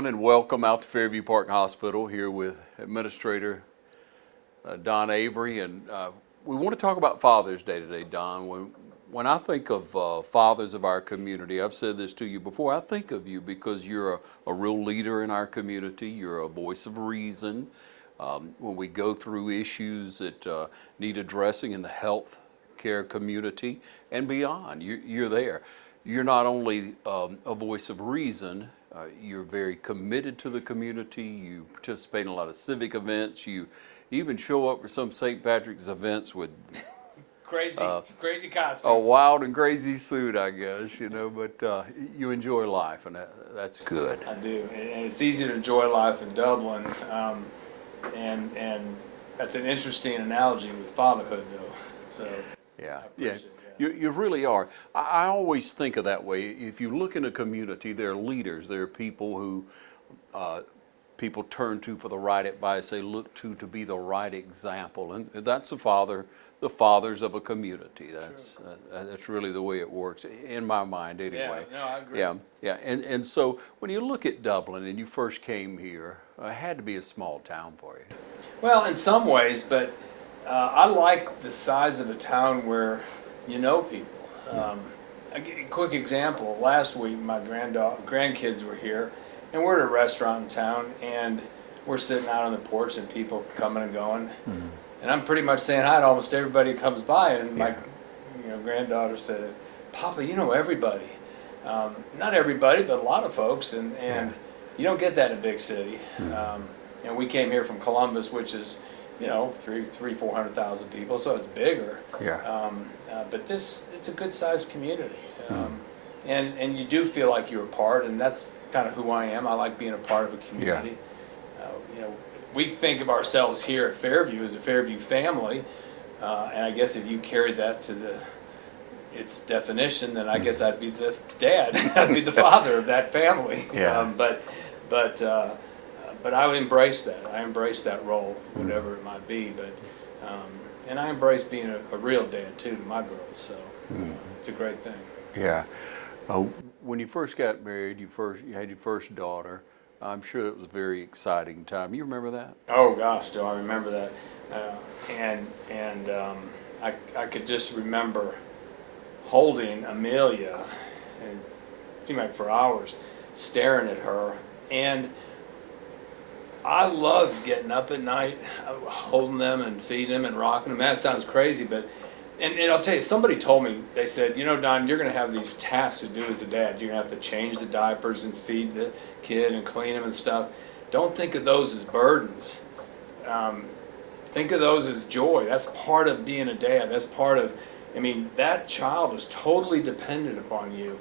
everyone, and welcome out to Fairview Park Hospital here with Administrator Don Avery. And we want to talk about Father's Day today, Don. When I think of fathers of our community, I've said this to you before, I think of you because you're a real leader in our community. You're a voice of reason. When we go through issues that need addressing in the health care community and beyond, you're there. You're not only a voice of reason, you're very committed to the community. You participate in a lot of civic events. You even show up for some St. Patrick's events with crazy costumes. a wild and crazy suit, I guess, but you enjoy life, and that's good. I do, and it's easy to enjoy life in Dublin, and that's an interesting analogy with fatherhood, though. So Yeah. You really are. I always think of that way. If you look in a community, there are leaders. There are people who people turn to for the right advice. They look to be the right example, and that's the fathers of a community. That's really the way it works in my mind, anyway. Yeah, no, I agree. Yeah. And so when you look at Dublin and you first came here, it had to be a small town for you. Well, in some ways, but I like the size of a town where you know people. A quick example, last week my grandkids were here, and we're at a restaurant in town, and we're sitting out on the porch, and people coming and going. Mm-hmm. And I'm pretty much saying hi to almost everybody who comes by, and my granddaughter said, "Papa, you know everybody." Not everybody, but a lot of folks, and you don't get that in a big city. Mm-hmm. And we came here from Columbus, which is 400,000 people, so it's bigger. Yeah. But it's a good sized community. And you do feel like you're a part, and that's kind of who I am. I like being a part of a community. Yeah. We think of ourselves here at Fairview as a Fairview family, and I guess if you carried that to its definition, then I guess I'd be the dad. I'd be the father of that family. Yeah. But I embrace that. I embrace that role, whatever it might be. But and I embrace being a real dad too to my girls. So it's a great thing. Yeah. When you first got married, you had your first daughter. I'm sure it was a very exciting time. You remember that? Oh gosh, do I remember that? I could just remember holding Amelia, and it seemed like for hours, staring at her. And I loved getting up at night, holding them and feeding them and rocking them. That sounds crazy, but and I'll tell you, somebody told me, they said, Don, you're going to have these tasks to do as a dad. You're going to have to change the diapers and feed the kid and clean him and stuff. Don't think of those as burdens. Think of those as joy. That's part of being a dad. That's part of, that child is totally dependent upon you.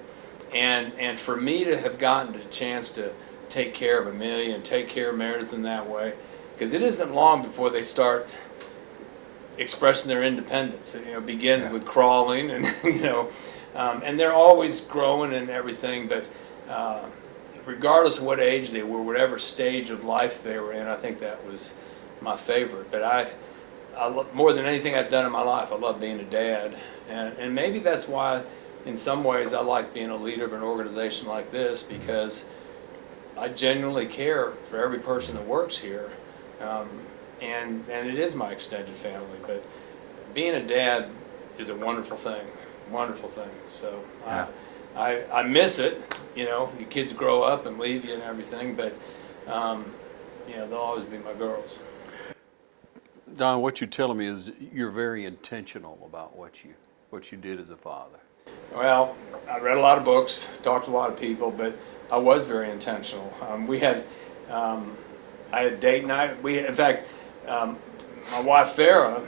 And for me to have gotten the chance to take care of Amelia and take care of Meredith in that way, because it isn't long before they start expressing their independence. It begins with crawling, and and they're always growing and everything. But regardless of what age they were, whatever stage of life they were in, I think that was my favorite. But I more than anything I've done in my life, I love being a dad, and maybe that's why, in some ways, I like being a leader of an organization like this, because I genuinely care for every person that works here, and it is my extended family. But being a dad is a wonderful thing. So I miss it. Your kids grow up and leave you and everything, but they'll always be my girls. Don, what you're telling me is you're very intentional about what you did as a father. Well, I read a lot of books, talked to a lot of people, but I was very intentional. I had date night. In fact, my wife Farah,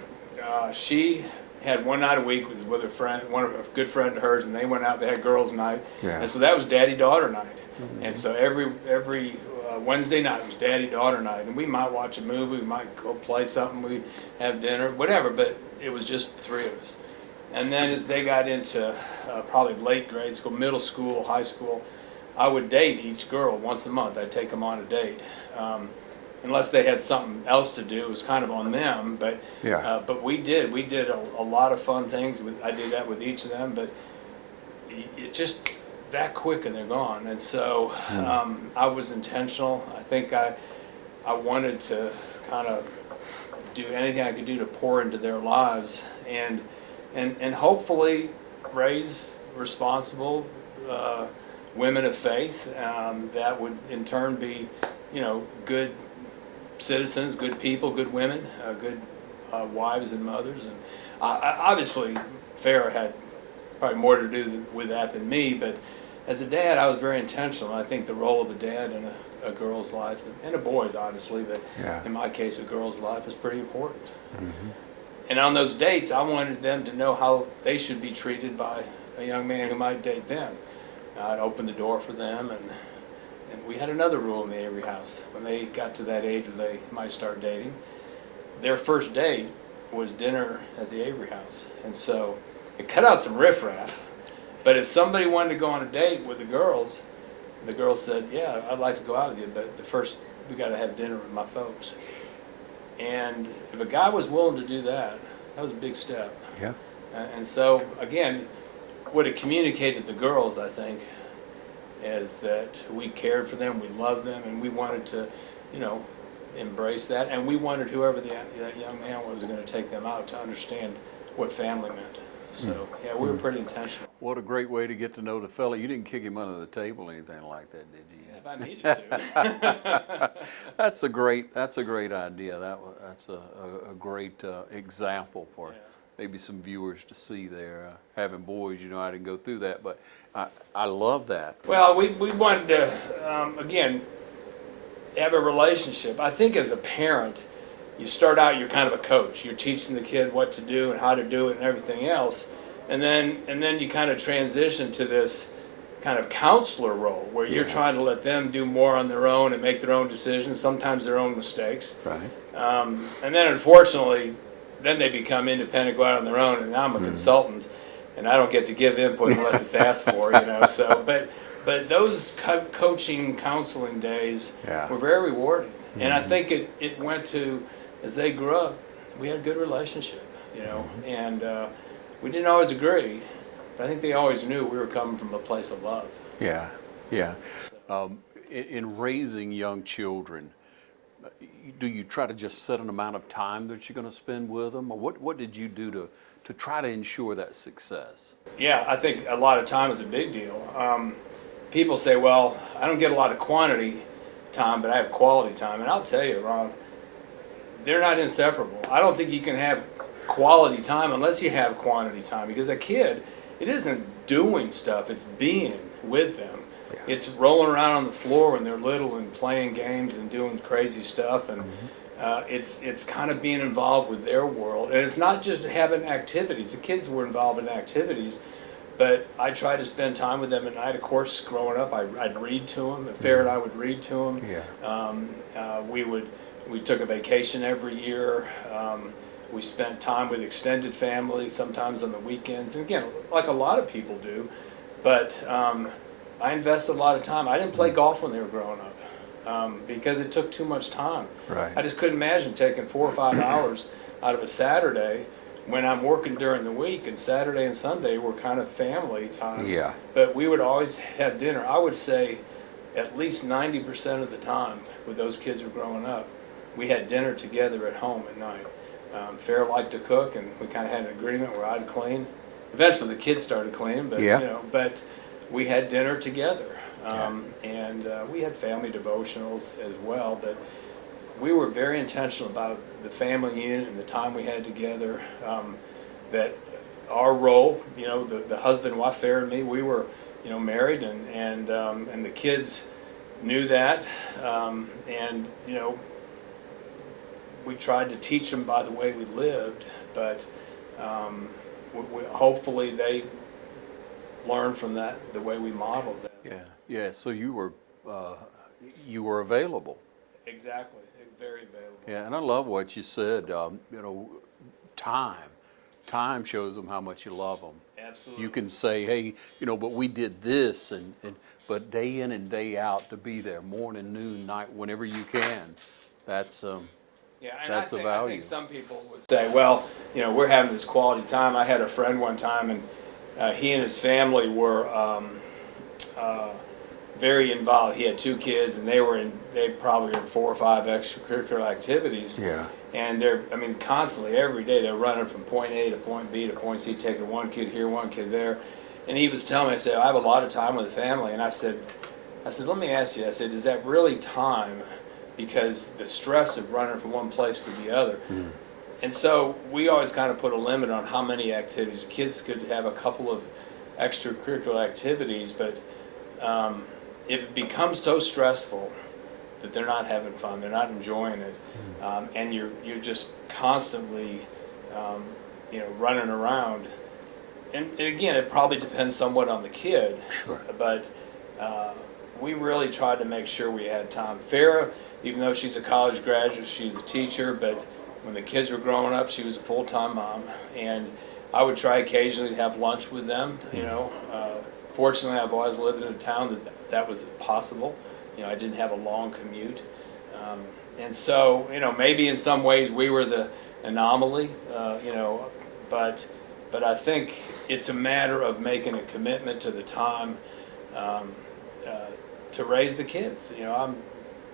she had one night a week with a friend, a good friend of hers, and they went out. They had girls' night, and so that was daddy-daughter night. Mm-hmm. And so every Wednesday night was daddy-daughter night, and we might watch a movie, we might go play something, we'd have dinner, whatever. But it was just the three of us. And then as they got into probably late grade school, middle school, high school, I would date each girl once a month. I'd take them on a date. Unless they had something else to do, it was kind of on them. But we did a lot of fun things. I did that with each of them. But it just that quick and they're gone. And so I was intentional. I think I wanted to kind of do anything I could do to pour into their lives and hopefully raise responsible women of faith that would in turn be, good citizens, good people, good women, good wives and mothers. And obviously Farrah had probably more to do with that than me, but as a dad I was very intentional. I think the role of a dad in a girl's life, and a boy's obviously, but in my case a girl's life is pretty important. And on those dates I wanted them to know how they should be treated by a young man who might date them. I'd open the door for them, and we had another rule in the Avery house. When they got to that age where they might start dating, their first date was dinner at the Avery house. And so it cut out some riffraff, but if somebody wanted to go on a date with the girls said, yeah, I'd like to go out with you, but first we got to have dinner with my folks. And if a guy was willing to do that, that was a big step. Yeah. And so, again, what it communicated to the girls, I think, is that we cared for them, we loved them, and we wanted to, embrace that. And we wanted whoever that young man was going to take them out to understand what family meant. So, yeah, we were pretty intentional. What a great way to get to know the fella. You didn't kick him under the table or anything like that, did you? Yeah, if I needed to. That's a great idea. That's a great example for maybe some viewers to see there. Having boys, I didn't go through that, but I love that. Well, we wanted to, again, have a relationship. I think as a parent, you start out, you're kind of a coach. You're teaching the kid what to do and how to do it and everything else. And then you kind of transition to this kind of counselor role where you're trying to let them do more on their own and make their own decisions, sometimes their own mistakes. Right. And then unfortunately, then they become independent, go out on their own, and now I'm a consultant, and I don't get to give input unless it's asked for, So, but those coaching, counseling days were very rewarding. And I think it went to, as they grew up, we had a good relationship, and we didn't always agree, but I think they always knew we were coming from a place of love. Yeah, yeah. In raising young children, do you try to just set an amount of time that you're going to spend with them, or what did you do to try to ensure that success? Yeah, I think a lot of time is a big deal. People say, well, I don't get a lot of quantity time, but I have quality time. And I'll tell you, Ron, they're not inseparable. I don't think you can have quality time unless you have quantity time, because a kid, it isn't doing stuff, it's being with them. It's rolling around on the floor when they're little and playing games and doing crazy stuff, and it's kind of being involved with their world. And it's not just having activities. The kids were involved in activities, but I tried to spend time with them at night. Of course, growing up, I'd read to them. Farrah and I would read to them. Yeah. We took a vacation every year. We spent time with extended family, sometimes on the weekends. And again, like a lot of people do, but I invested a lot of time. I didn't play golf when they were growing up because it took too much time. Right. I just couldn't imagine taking 4 or 5 hours out of a Saturday when I'm working during the week, and Saturday and Sunday were kind of family time. Yeah. But we would always have dinner. I would say at least 90% of the time when those kids were growing up, we had dinner together at home at night. Farrah liked to cook, and we kind of had an agreement where I'd clean. Eventually the kids started cleaning, but but we had dinner together. And we had family devotionals as well, but we were very intentional about the family unit and the time we had together, that our role, the husband, wife, Farrah and me, we were, married, and the kids knew that, and, we tried to teach them by the way we lived, but hopefully they learned from that, the way we modeled that. Yeah, so you were available. Exactly. Very available. Yeah, and I love what you said. Time shows them how much you love them. Absolutely. You can say, hey, but we did this, but day in and day out to be there, morning, noon, night, whenever you can. That's a value. I think some people would say, well, we're having this quality time. I had a friend one time, and he and his family were very involved. He had 2 kids, and they probably were in 4 or 5 extracurricular activities. Yeah. And constantly, every day, they're running from point A to point B to point C, taking one kid here, one kid there. And he was telling me, I said, I have a lot of time with the family. And I said, let me ask you, I said, is that really time? Because the stress of running from one place to the other. Mm. And so we always kind of put a limit on how many activities. Kids could have a couple of extracurricular activities, but it becomes so stressful that they're not having fun, they're not enjoying it, and you're just constantly running around. And again, it probably depends somewhat on the kid. Sure. But we really tried to make sure we had time. Farrah, even though she's a college graduate, she's a teacher, but when the kids were growing up, she was a full-time mom, and I would try occasionally to have lunch with them. Fortunately, I've always lived in a town that was possible. I didn't have a long commute, and so maybe in some ways we were the anomaly. But I think it's a matter of making a commitment to the time to raise the kids.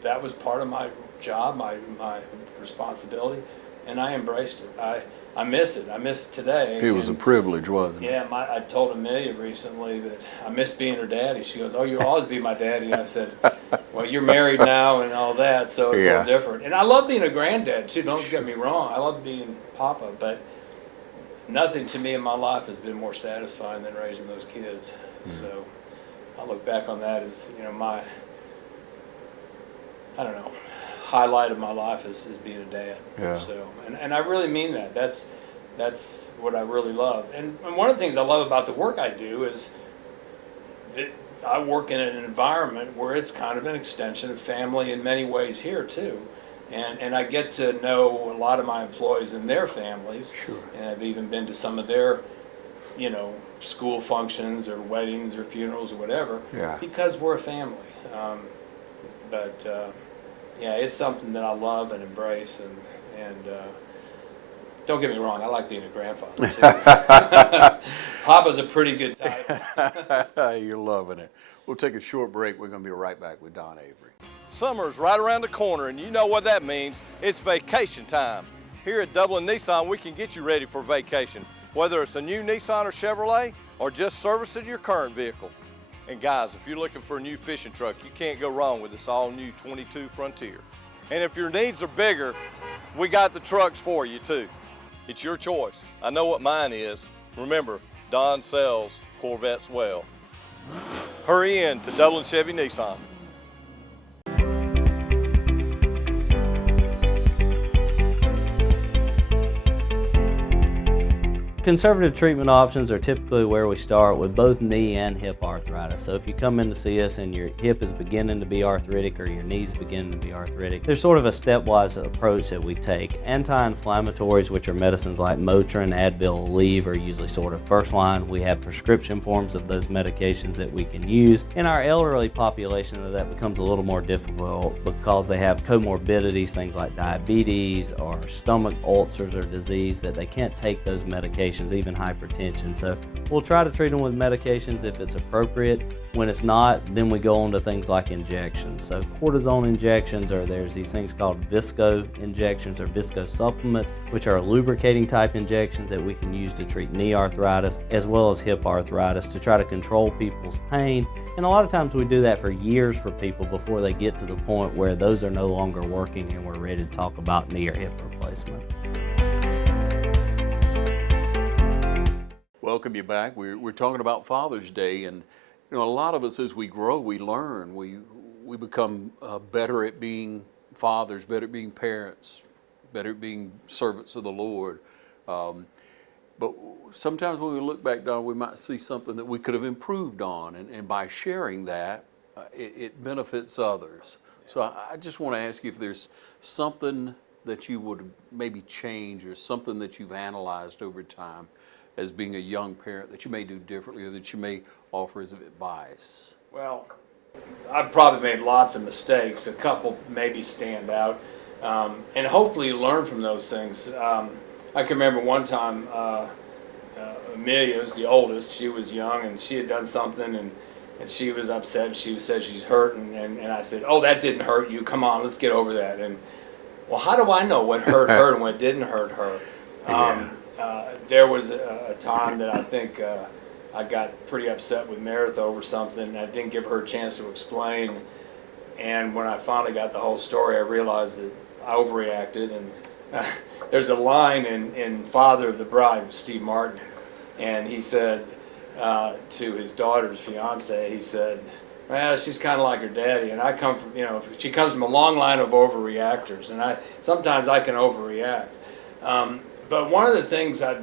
That was part of my job, my responsibility, and I embraced it. I miss it. I miss it today. It was a privilege, wasn't it? Yeah, I told Amelia recently that I miss being her daddy. She goes, "Oh, you'll always be my daddy." And I said, "Well, you're married now and all that, so it's a little different." And I love being a granddad too. Don't get me wrong. I love being Papa, but nothing to me in my life has been more satisfying than raising those kids. Mm. So I look back on that as my highlight of my life is being a dad. Yeah. So and I really mean that. That's what I really love. And one of the things I love about the work I do is that I work in an environment where it's kind of an extension of family in many ways here too. And I get to know a lot of my employees and their families. Sure. And I've even been to some of their, school functions or weddings or funerals or whatever. Yeah. Because we're a family. Yeah, it's something that I love and embrace, and don't get me wrong, I like being a grandfather too. Papa's a pretty good title. You're loving it. We'll take a short break. We're going to be right back with Don Avery. Summer's right around the corner, and you know what that means. It's vacation time. Here at Dudley Nissan, we can get you ready for vacation, whether it's a new Nissan or Chevrolet or just servicing your current vehicle. And guys, if you're looking for a new fishing truck, you can't go wrong with this all-new 22 Frontier. And if your needs are bigger, we got the trucks for you too. It's your choice. I know what mine is. Remember, Don sells Corvettes well. Hurry in to Dudley Chevy Nissan. Conservative treatment options are typically where we start with both knee and hip arthritis. So if you come in to see us and your hip is beginning to be arthritic or your knee's beginning to be arthritic, there's sort of a stepwise approach that we take. Anti-inflammatories, which are medicines like Motrin, Advil, Aleve, are usually sort of first line. We have prescription forms of those medications that we can use. In our elderly population, that becomes a little more difficult because they have comorbidities, things like diabetes or stomach ulcers or disease, that they can't take those medications, even hypertension. So we'll try to treat them with medications if it's appropriate. When it's not, then we go on to things like injections. So cortisone injections, or there's these things called visco injections or visco supplements, which are lubricating type injections that we can use to treat knee arthritis as well as hip arthritis to try to control people's pain. And a lot of times we do that for years for people before they get to the point where those are no longer working and we're ready to talk about knee or hip replacement. Welcome you back. We're talking about Father's Day, and a lot of us, as we grow, we learn. We become better at being fathers, better at being parents, better at being servants of the Lord. But sometimes when we look back, Don, we might see something that we could have improved on, and by sharing that, it benefits others. So I just want to ask you if there's something that you would maybe change, or something that you've analyzed over time as being a young parent that you may do differently, or that you may offer as advice? Well, I've probably made lots of mistakes. A couple maybe stand out, and hopefully you learn from those things. I can remember one time, Amelia was the oldest. She was young, and she had done something, and she was upset. She said she's hurt, and I said, oh, that didn't hurt you. Come on, let's get over that. And well, how do I know what hurt her and what didn't hurt her? There was a time that I think I got pretty upset with Meredith over something, and I didn't give her a chance to explain. And when I finally got the whole story, I realized that I overreacted. And there's a line in Father of the Bride with Steve Martin, and he said to his daughter's fiance, he said, well, she's kind of like her daddy, and I come from, she comes from a long line of overreactors, and sometimes I can overreact. But one of the things I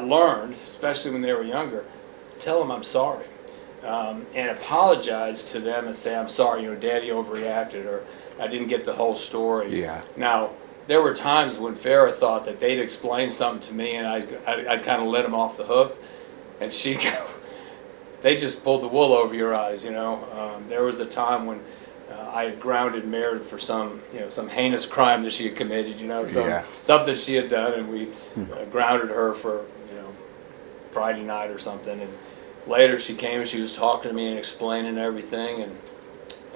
learned, especially when they were younger, tell them I'm sorry, and apologize to them and say, I'm sorry, Daddy overreacted, or I didn't get the whole story. Yeah. Now, there were times when Farrah thought that they'd explain something to me, and I'd kind of let them off the hook, and she'd go, they just pulled the wool over your eyes, There was a time when I had grounded Meredith for some heinous crime that she had committed, something she had done, and we grounded her for, Friday night or something. And later she came and she was talking to me and explaining everything, and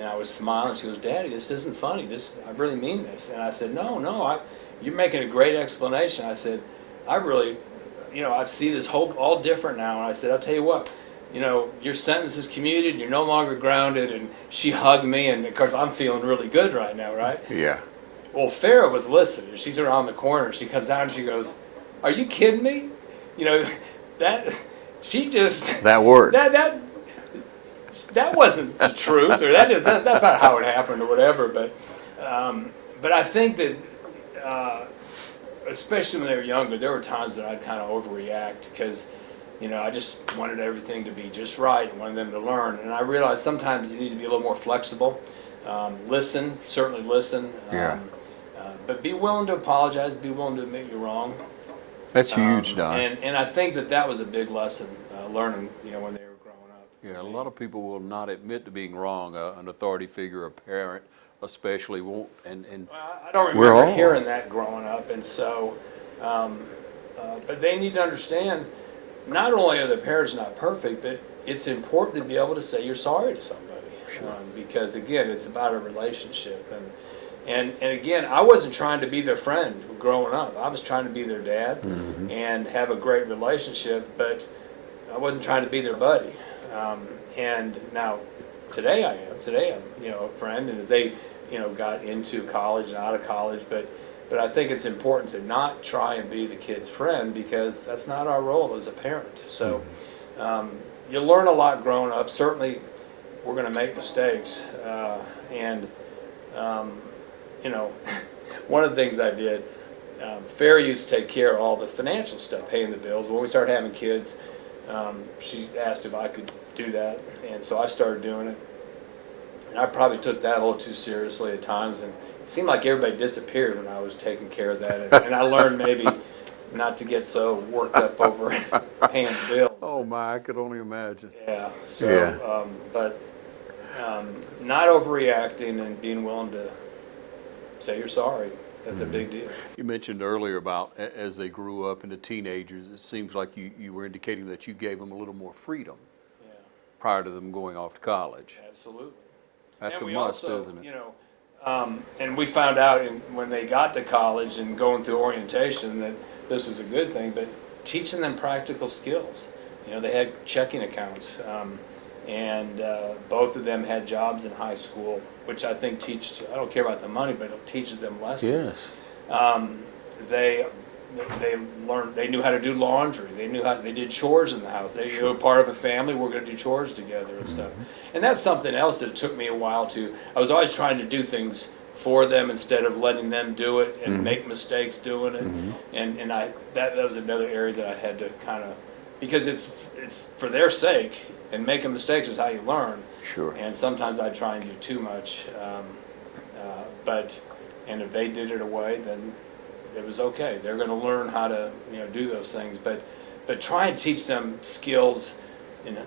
I was smiling. She goes, Daddy, this isn't funny. I really mean this. And I said, no, you're making a great explanation. I said, I really, I see this all different now. And I said, I'll tell you what, your sentence is commuted, you're no longer grounded. And she hugged me, and of course I'm feeling really good right now, right? Yeah. Well, Farrah was listening. She's around the corner. She comes out and she goes, are you kidding me? That worked. That wasn't the truth, or that's not how it happened, or whatever. But I think that, especially when they were younger, there were times that I'd kind of overreact because, I just wanted everything to be just right and wanted them to learn. And I realized sometimes you need to be a little more flexible. Certainly listen. Yeah. But be willing to apologize. Be willing to admit you're wrong. That's huge, Don. And I think that was a big lesson, learning, when they were growing up. Yeah, a lot of people will not admit to being wrong. An authority figure, a parent especially, won't. And I don't remember hearing that growing up, and so, but they need to understand, not only are their parents not perfect, but it's important to be able to say you're sorry to somebody. Sure. Because again, it's about a relationship, and again, I wasn't trying to be their friend growing up. I was trying to be their dad and have a great relationship, but I wasn't trying to be their buddy. And now, today I am. Today I'm, a friend, and as they, got into college and out of college, but I think it's important to not try and be the kid's friend, because that's not our role as a parent. So you learn a lot growing up. Certainly, we're going to make mistakes, one of the things I did, Farrah used to take care of all the financial stuff, paying the bills. When we started having kids, she asked if I could do that, and so I started doing it. And I probably took that a little too seriously at times, and it seemed like everybody disappeared when I was taking care of that. And I learned maybe not to get so worked up over paying the bills. oh my, I could only imagine. Yeah. So, but not overreacting and being willing to say you're sorry. That's a big deal. You mentioned earlier about as they grew up into teenagers, it seems like you were indicating that you gave them a little more freedom prior to them going off to college. Absolutely. That's and a must, isn't it? And we found out when they got to college and going through orientation that this was a good thing, but teaching them practical skills. They had checking accounts, and both of them had jobs in high school, which I think I don't care about the money, but it teaches them lessons. Yes. They learned, they knew how to do laundry. They did chores in the house. They were part of a family. We're going to do chores together and stuff. And that's something else that it took me a while I was always trying to do things for them instead of letting them do it and make mistakes doing it. And that was another area that I had to kind of, because it's for their sake, and making mistakes is how you learn. Sure. And sometimes I try and do too much, and if they did it away, then it was okay. They're going to learn how to do those things, but try and teach them skills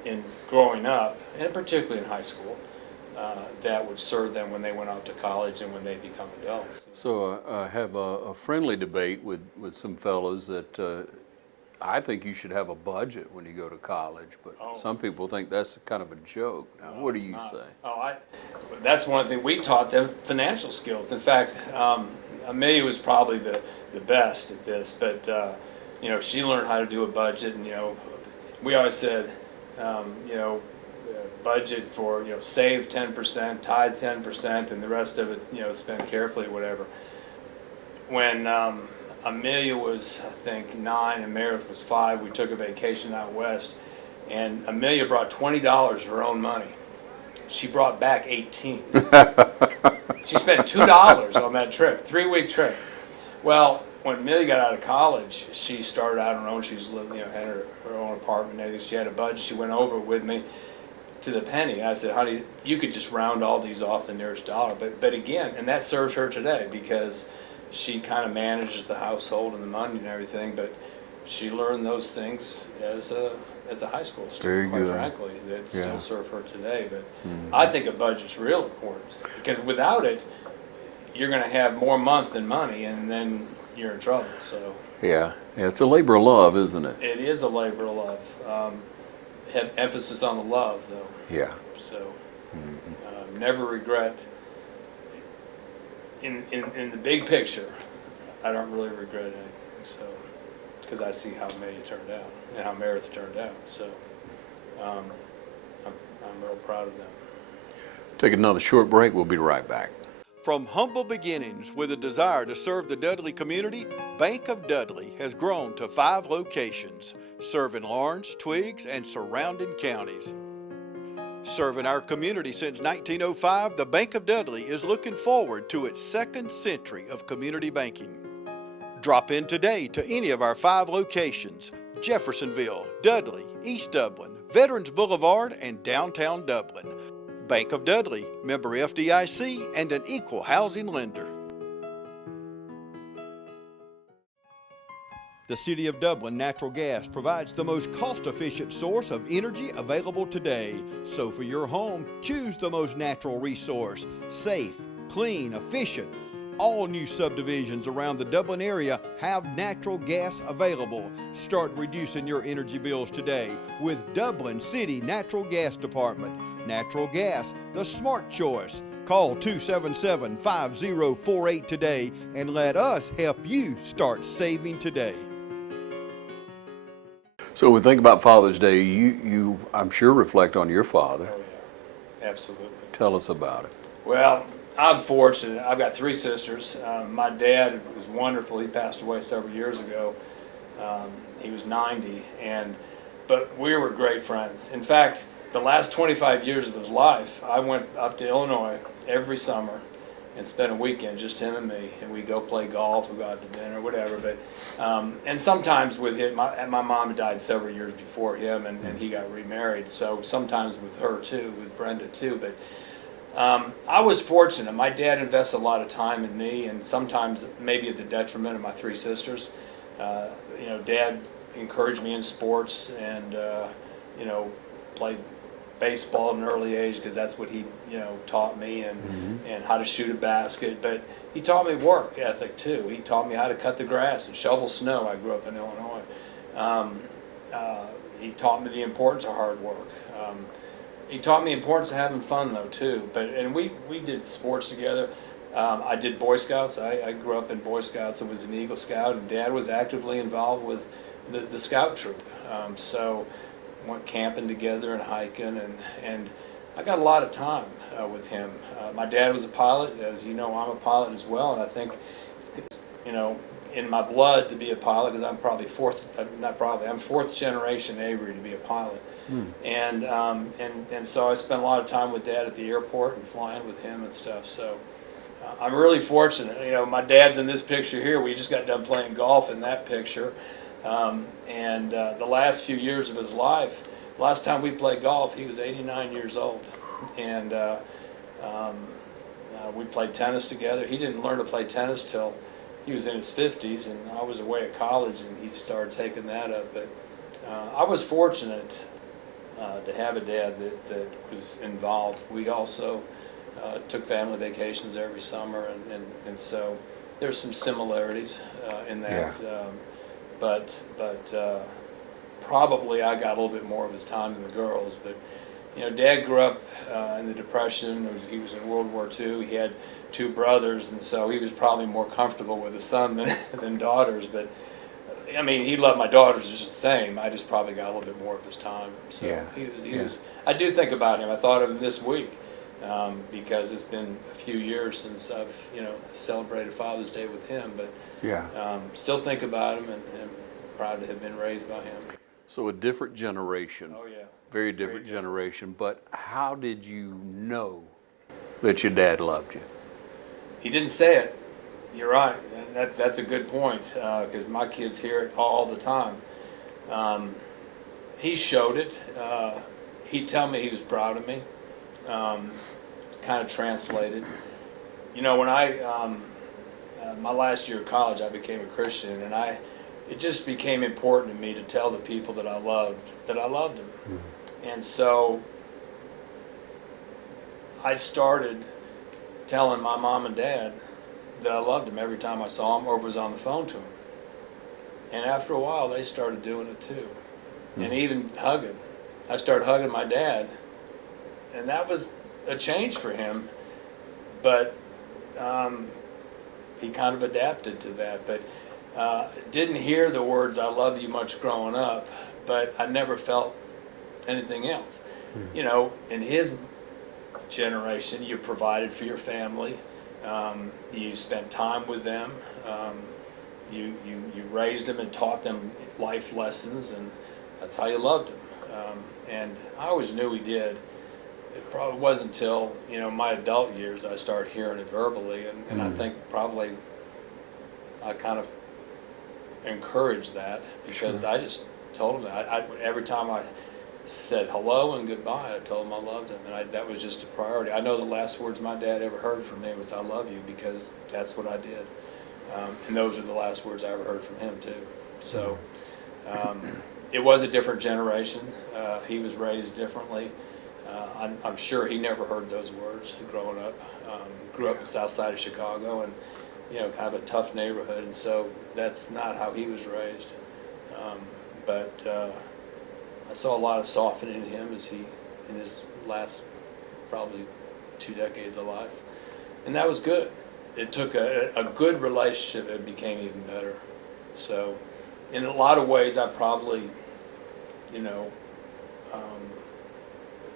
in growing up, and particularly in high school, that would serve them when they went out to college and when they become adults. So I have a friendly debate with some fellows that I think you should have a budget when you go to college, but Oh. some people think that's kind of a joke. Now, what do It's you not. say? That's one thing we taught them, financial skills. In fact, Amelia was probably the best at this, but she learned how to do a budget, and we always said, budget for save 10%, tithe 10%, and the rest of it spend carefully, whatever. When Amelia was, I think, 9 and Meredith was 5, we took a vacation out west, and Amelia brought $20 of her own money. She brought back 18. She spent $2 on that trip, 3-week trip. Well, when Amelia got out of college, she started out on her own. She was living, had her own apartment and everything. She had a budget. She went over with me to the penny. I said, honey, you could just round all these off the nearest dollar. But again, and that serves her today because she kind of manages the household and the money and everything. But she learned those things as a high school student, Very quite good. frankly, that Yeah. still serve her today. But I think a budget's real important because without it, you're going to have more month than money, and then you're in trouble. So Yeah, it's a labor of love, isn't it? it is a labor of love. Have emphasis on the love, though. Yeah. So never regret. In the big picture, I don't really regret anything. So because I see how Amelia turned out and how Meredith turned out. So I'm real proud of them. Take another short break. We'll be right back. From humble beginnings with a desire to serve the Dudley community, Bank of Dudley has grown to 5 locations, serving Lawrence, Twiggs, and surrounding counties. Serving our community since 1905, the Bank of Dudley is looking forward to its 2nd century of community banking. Drop in today to any of our 5 locations: Jeffersonville, Dudley, East Dublin, Veterans Boulevard, and downtown Dublin. Bank of Dudley, member FDIC, and an equal housing lender. The City of Dublin Natural Gas provides the most cost-efficient source of energy available today. So for your home, choose the most natural resource. Safe, clean, efficient. All new subdivisions around the Dublin area have natural gas available. Start reducing your energy bills today with Dublin City Natural Gas Department. Natural gas, the smart choice. Call 277-5048 today and let us help you start saving today. So when we think about Father's Day, you I'm sure reflect on your father. Oh yeah, absolutely. Tell us about it. Well, I'm fortunate. I've got 3 sisters. My dad was wonderful. He passed away several years ago. He was 90, but we were great friends. In fact, the last 25 years of his life, I went up to Illinois every summer and spent a weekend, just him and me, and we'd go play golf, we'd go out to dinner, whatever. But and sometimes with him, my mom had died several years before him, and he got remarried. So sometimes with her too, with Brenda too. But I was fortunate. My dad invested a lot of time in me, and sometimes maybe at the detriment of my 3 sisters. Dad encouraged me in sports, and played baseball at an early age because that's what he taught me, and how to shoot a basket. But he taught me work ethic too. He taught me how to cut the grass and shovel snow. I grew up in Illinois. He taught me the importance of hard work. He taught me the importance of having fun though too. And we did sports together. I did Boy Scouts. I grew up in Boy Scouts and was an Eagle Scout, and Dad was actively involved with the Scout troop. So went camping together and hiking, and I got a lot of time with him. My dad was a pilot. As you know, I'm a pilot as well, and I think in my blood to be a pilot, because I'm probably I'm 4th generation Avery to be a pilot. And so I spent a lot of time with Dad at the airport and flying with him and stuff. So I'm really fortunate. My dad's in this picture here. We just got done playing golf in that picture. The last few years of his life, last time we played golf, he was 89 years old. And we played tennis together. He didn't learn to play tennis till he was in his 50s, and I was away at college, and he started taking that up. But I was fortunate to have a dad that was involved. We also took family vacations every summer, and so there's some similarities in that. Yeah. but probably I got a little bit more of his time than the girls. But you know, Dad grew up in the Depression. He was in World War II. He had 2 brothers, and so he was probably more comfortable with his son than daughters. But I mean, he loved my daughters just the same. I just probably got a little bit more of his time. So Yeah. he was. I do think about him. I thought of him this week because it's been a few years since I've celebrated Father's Day with him. But Yeah. still think about him and proud to have been raised by him. So a different generation. Oh yeah. Very different generation. But how did you know that your dad loved you? He didn't say it. You're right. That's a good point because my kids hear it all the time. He showed it. He'd tell me he was proud of me. Kind of translated. You know, when my last year of college, I became a Christian, and it just became important to me to tell the people that I loved them. And so I started telling my mom and dad that I loved them every time I saw them or was on the phone to them. And after a while, they started doing it too. And even hugging. I started hugging my dad, and that was a change for him. But he kind of adapted to that. But didn't hear the words "I love you" much growing up, but I never felt anything else. You know, in his generation, you provided for your family, you spent time with them, you raised them and taught them life lessons, and that's how you loved them. And I always knew he did. It probably wasn't until my adult years I started hearing it verbally, and I think probably I kind of encouraged that because I just told him that. Every time I said hello and goodbye, I told him I loved him, and that was just a priority. I know the last words my dad ever heard from me was "I love you" because that's what I did, and those are the last words I ever heard from him too. So it was a different generation. He was raised differently. I'm sure he never heard those words growing up. Grew up in the south side of Chicago, and kind of a tough neighborhood, and so that's not how he was raised. But I saw a lot of softening in him in his last probably 2 decades of life, and that was good. It took a good relationship, it became even better. So in a lot of ways, I probably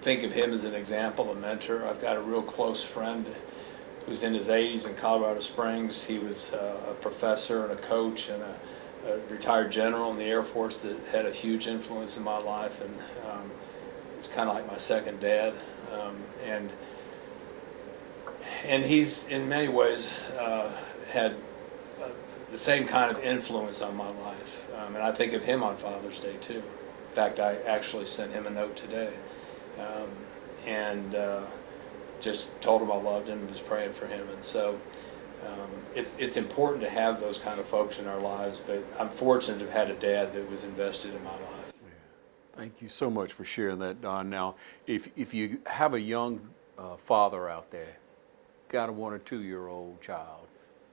think of him as an example, a mentor. I've got a real close friend who's in his 80s in Colorado Springs. He was a professor and a coach and a retired general in the Air Force that had a huge influence in my life, and he's kind of like my second dad. And he's in many ways had the same kind of influence on my life, and I think of him on Father's Day too. In fact, I actually sent him a note today, and just told him I loved him and was praying for him. And so it's important to have those kind of folks in our lives, but I'm fortunate to have had a dad that was invested in my life. Thank you so much for sharing that, Don. Now, if you have a young father out there, got a 1 or 2 year old child,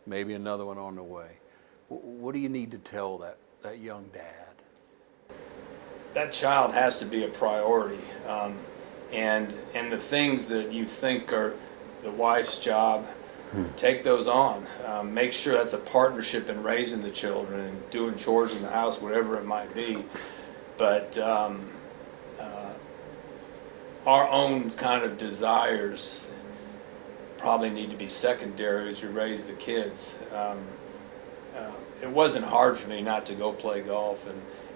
maybe another one on the way, what do you need to tell that young dad? That child has to be a priority, and the things that you think are the wife's job, take those on. Make sure that's a partnership in raising the children and doing chores in the house, whatever it might be. But our own kind of desires probably need to be secondary as we raise the kids. It wasn't hard for me not to go play golf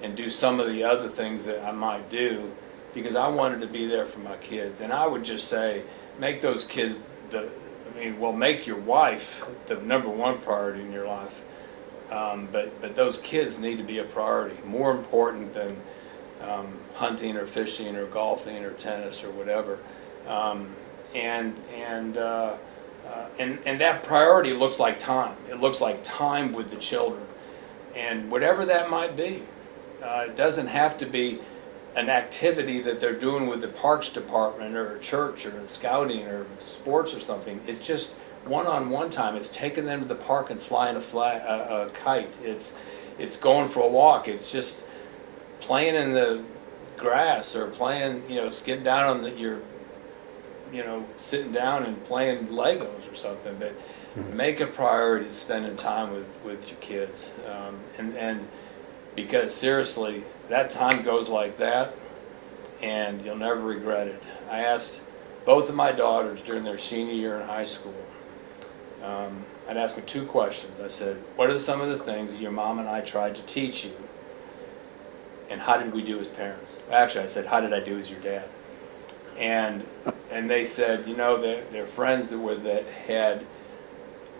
and do some of the other things that I might do because I wanted to be there for my kids. And I would just say, make those kids make your wife the #1 priority in your life. But those kids need to be a priority, more important than hunting or fishing or golfing or tennis or whatever. And that priority looks like time. It looks like time with the children, and whatever that might be. It doesn't have to be an activity that they're doing with the parks department or a church or scouting or sports or something. It's just one-on-one time. It's taking them to the park and flying a kite. it's going for a walk. It's just playing in the grass or playing, getting down on your, sitting down and playing Legos or something. But make a priority spending time with your kids. And because seriously, that time goes like that and you'll never regret it. I asked both of my daughters during their senior year in high school, I'd ask them 2 questions. I said, what are some of the things your mom and I tried to teach you? And how did we do as parents? Actually, I said, how did I do as your dad? And they said, their friends that had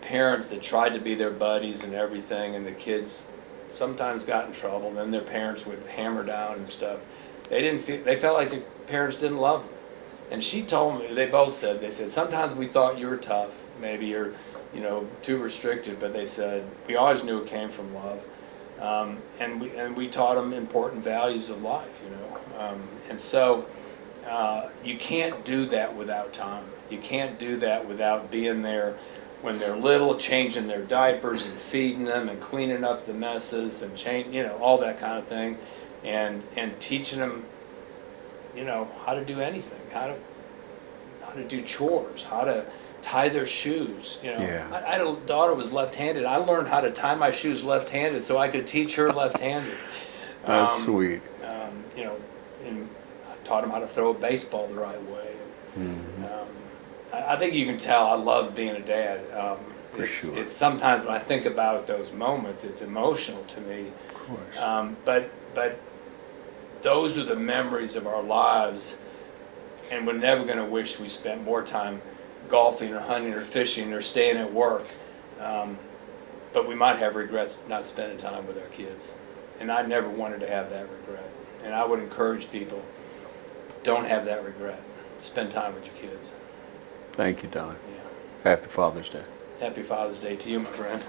parents that tried to be their buddies and everything, and the kids sometimes got in trouble, and then their parents would hammer down and stuff. They felt like their parents didn't love them. And she told me, they said, sometimes we thought you were tough, maybe you're, too restricted, but they said, we always knew it came from love. And we taught them important values of life, and so you can't do that without time. You can't do that without being there when they're little, changing their diapers and feeding them and cleaning up the messes and all that kind of thing, and teaching them, how to do anything, how to do chores, how to tie their shoes. Yeah. I had a daughter who was left-handed. I learned how to tie my shoes left-handed so I could teach her left-handed. That's sweet. And I taught them how to throw a baseball the right way. I think you can tell I love being a dad. Sure. It's sometimes when I think about those moments, it's emotional to me. Of course. But those are the memories of our lives, and we're never going to wish we spent more time golfing or hunting or fishing or staying at work. But we might have regrets not spending time with our kids. And I never wanted to have that regret. And I would encourage people, don't have that regret. Spend time with your kids. Thank you, Don. Yeah. Happy Father's Day. Happy Father's Day to you, my friend.